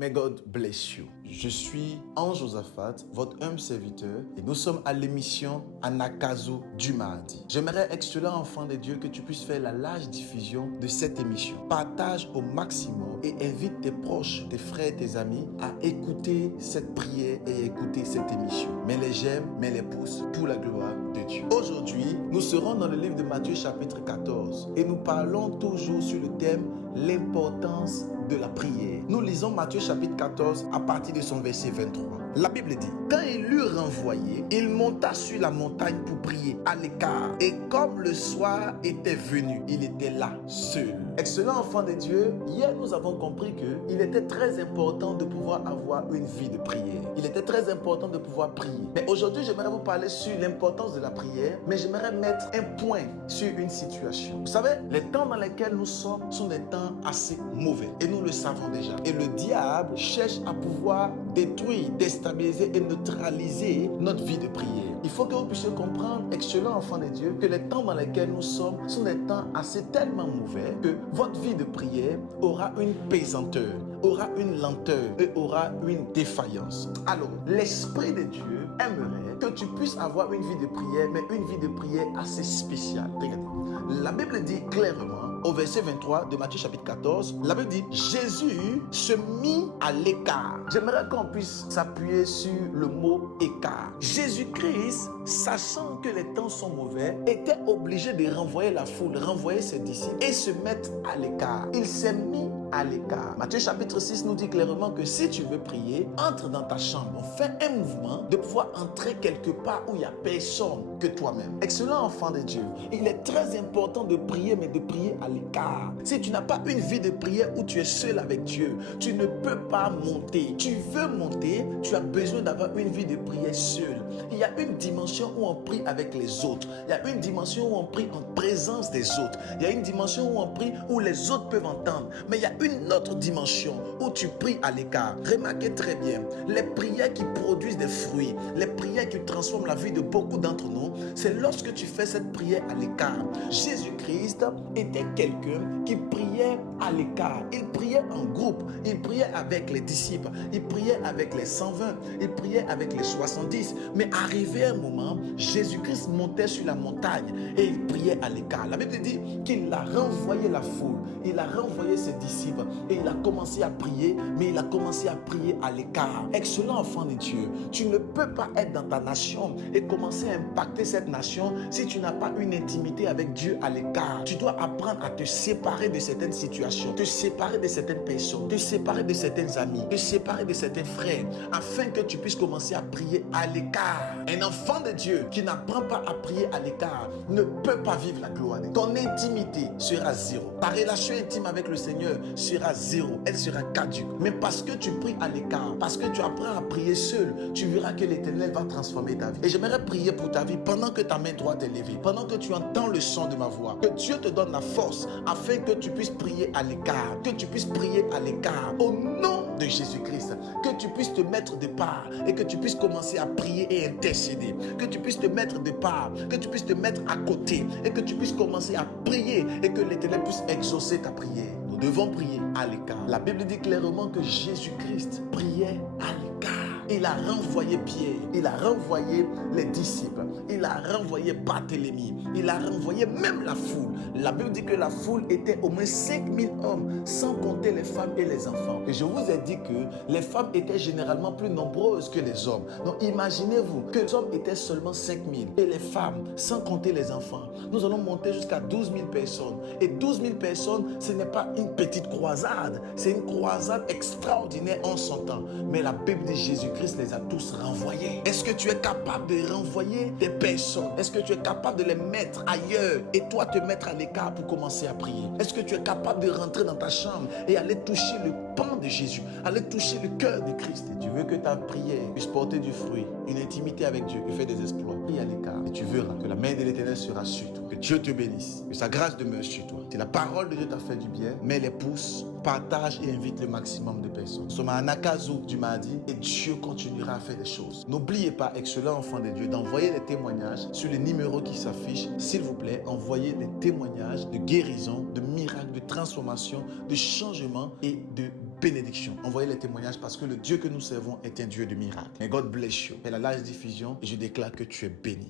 May God bless you. Je suis Ange Josaphat, votre humble serviteur, et nous sommes à l'émission Anakazu du mardi. J'aimerais, excellent enfant de Dieu, que tu puisses faire la large diffusion de cette émission. Partage au maximum et invite tes proches, tes frères, tes amis à écouter cette prière et écouter cette émission. Mets les j'aime, mets les pouces pour la gloire de Dieu. Aujourd'hui, nous serons dans le livre de Matthieu chapitre 14 et nous parlons toujours sur le thème l'importance de la prière. Nous lisons Matthieu chapitre 14 à partir de son verset 23. La Bible dit: quand il l'eut renvoyé, il monta sur la montagne pour prier à l'écart. Et comme le soir était venu, il était là, seul. Excellent enfant de Dieu, hier nous avons compris qu'il était très important de pouvoir avoir une vie de prière. Il était très important de pouvoir prier. Mais aujourd'hui, j'aimerais vous parler sur l'importance de la prière, mais j'aimerais mettre un point sur une situation. Vous savez, les temps dans lesquels nous sommes sont des temps assez mauvais. Et nous le savons déjà. Et le diable cherche à pouvoir détruire, déstabiliser et neutraliser notre vie de prière. Il faut que vous puissiez comprendre, excellent enfant de Dieu, que les temps dans lesquels nous sommes sont des temps assez tellement mauvais que votre vie de prière aura une pesanteur, aura une lenteur et aura une défaillance. Alors, l'Esprit de Dieu aimerait que tu puisses avoir une vie de prière, mais une vie de prière assez spéciale. Regardez, la Bible dit clairement, au verset 23 de Matthieu chapitre 14, la Bible dit: Jésus se mit à l'écart. J'aimerais qu'on puisse s'appuyer sur le mot écart. Jésus-Christ, sachant que les temps sont mauvais, était obligé de renvoyer la foule, renvoyer ses disciples et se mettre à l'écart. Il s'est mis à l'écart. Matthieu chapitre 6 nous dit clairement que si tu veux prier, entre dans ta chambre, fais un mouvement de pouvoir entrer quelque part où il n'y a personne que toi-même. Excellent enfant de Dieu, il est très important de prier, mais de prier à l'écart. Si tu n'as pas une vie de prière où tu es seul avec Dieu, tu ne peux pas monter. Tu veux monter, tu as besoin d'avoir une vie de prière seule. Il y a une dimension où on prie avec les autres. Il y a une dimension où on prie en présence des autres. Il y a une dimension où on prie où les autres peuvent entendre. Mais il y a une autre dimension où tu pries à l'écart. Remarquez très bien, les prières qui produisent des fruits, les prières qui transforment la vie de beaucoup d'entre nous, c'est lorsque tu fais cette prière à l'écart. Jésus-Christ était quelqu'un qui priait à l'écart. Il priait en groupe, il priait avec les disciples, il priait avec les 120, il priait avec les 70. Mais arrivé un moment, Jésus-Christ montait sur la montagne et il priait à l'écart. La Bible dit qu'il a renvoyé la foule, il a renvoyé ses disciples et il a commencé à prier, mais il a commencé à prier à l'écart. Excellent enfant de Dieu, tu ne peux pas être dans ta nation et commencer à impacter cette nation si tu n'as pas une intimité avec Dieu à l'écart. Tu dois apprendre à te séparer de certaines situations, te séparer de certaines personnes, te séparer de certains amis, te séparer de certains frères, afin que tu puisses commencer à prier à l'écart. Un enfant de Dieu qui n'apprend pas à prier à l'écart ne peut pas vivre la gloire. Ton intimité sera zéro. Ta relation intime avec le Seigneur sera zéro. Elle sera caduque. Mais parce que tu pries à l'écart, parce que tu apprends à prier seul, tu verras que l'Éternel va transformer ta vie. Et j'aimerais prier pour ta vie pendant que ta main droite est levée, pendant que tu entends le son de ma voix. Que Dieu te donne la force afin que tu puisses prier à l'écart, que tu puisses prier à l'écart au nom de Jésus-Christ, que tu puisses te mettre de part et que tu puisses commencer à prier et intercéder, que tu puisses te mettre de part, que tu puisses te mettre à côté et que tu puisses commencer à prier et que l'Éternel puisse exaucer ta prière. Nous devons prier à l'écart. La Bible dit clairement que Jésus-Christ priait à l'écart. Il a renvoyé Pierre, il a renvoyé les disciples, il a renvoyé Barthélemy, il a renvoyé même la foule. La Bible dit que la foule était au moins 5000 hommes, sans compter les femmes et les enfants. Et je vous ai dit que les femmes étaient généralement plus nombreuses que les hommes. Donc imaginez-vous que les hommes étaient seulement 5000 et les femmes, sans compter les enfants. Nous allons monter jusqu'à 12 000 personnes. Et 12 000 personnes, ce n'est pas une petite croisade, c'est une croisade extraordinaire en son temps. Mais la Bible dit Jésus-Christ les a tous renvoyés. Est-ce que tu es capable de renvoyer des personnes? Est-ce que tu es capable de les mettre ailleurs et toi te mettre à l'écart pour commencer à prier? Est-ce que tu es capable de rentrer dans ta chambre et aller toucher le pan de Jésus, aller toucher le cœur de Christ? Et tu veux que ta prière puisse porter du fruit, une intimité avec Dieu et faire des exploits. Prie à l'écart et tu verras que la main de l'Éternel sera sur toi, que Dieu te bénisse, que sa grâce demeure sur toi. Si la parole de Dieu t'a fait du bien, mets les pouces, partage et invite le maximum de personnes. Nous sommes à Anakazu du mardi et Dieu continuera à faire des choses. N'oubliez pas, excellent enfant de Dieu, d'envoyer des témoignages sur les numéros qui s'affichent. S'il vous plaît, envoyez des témoignages de guérison, de miracles, de transformation, de changement et de bénédiction. Envoyez les témoignages parce que le Dieu que nous servons est un Dieu de miracles. May God bless you. Fais la large diffusion et je déclare que tu es béni.